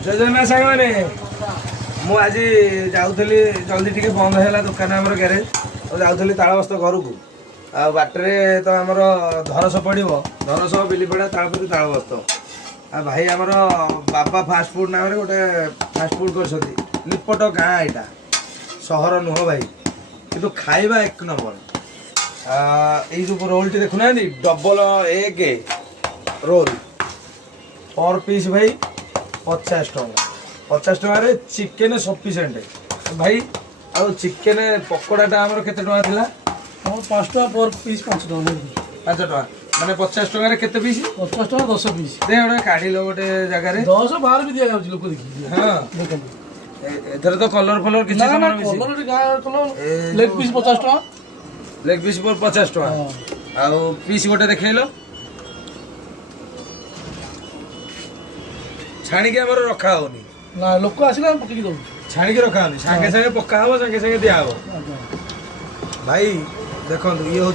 जय जगन्नाथ सांग मैंने मु आज जाऊली जल्दी टी बंद है दुकान आम ग्यारेज तो जाऊली तालबस्त घर को बाटर तो आमर धरस पड़ो धरस बिलीपड़ा तालपति तालबस्त आ भाई आमर बाबा फास्ट फूड नाम गोटे फास्ट फूड कर लिपट गाँ यहाँ सहर नुह भाई कि खाଇବା एक नंबर ये जो रोल टी देखुना double egg roll per piece भाई 50 टंका 50 टंकार चिकेन सफिसीयंट भाई आ चिकेन पकोड़ाटा आमर केते टंका थिला 5 टका पर पीस 5 टका 5 टंका माने 50 टंकार केते पीस 50 टका 10 पीस दे गोटे काढिलो गोटे जगह रे 10 12 भी दिया जाउछ लोक देखि हां देखन एथर तो कलर फलर किछि ना colour colour colour leg piece 50 टका लेग पीस पर 50 टंका आ पीस गोटे देखैलो छाणी के हमर रखा होनी ना लोक आसिला पकि दउ छाणी के रखा होनी संगे संगे पक्का हो संगे संगे दिया हो भाई देखो ये हो